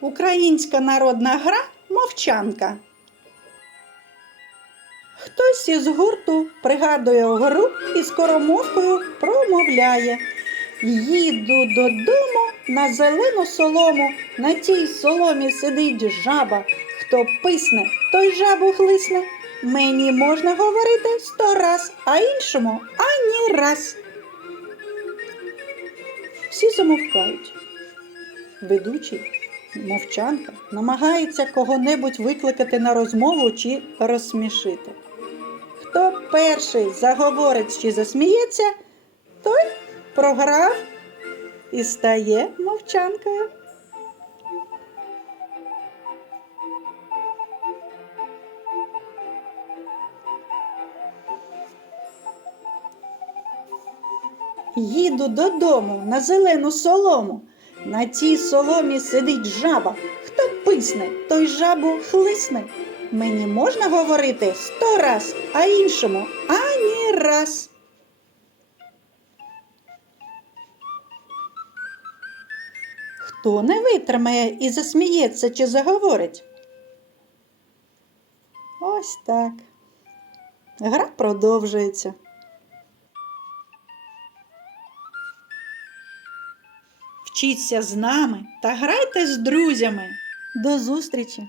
Українська народна гра мовчанка. Хтось із гурту пригадує гру і скоромовкою промовляє. Їду додому на зелену солому, на тій соломі сидить жаба. Хто писне, той жабу хлисне. Мені можна говорити сто раз, а іншому ані раз. Всі замовкають. Ведучий, мовчанка, намагається кого-небудь викликати на розмову чи розсмішити. Хто перший заговорить чи засміється, той програв і стає мовчанкою. Їду додому на зелену солому. На тій соломі сидить жаба. Хто писне, той жабу хлисне. Мені можна говорити сто раз, а іншому ані раз. Хто не витримає і засміється чи заговорить? Ось так. Гра продовжується. Вчіться з нами та грайте з друзями. До зустрічі!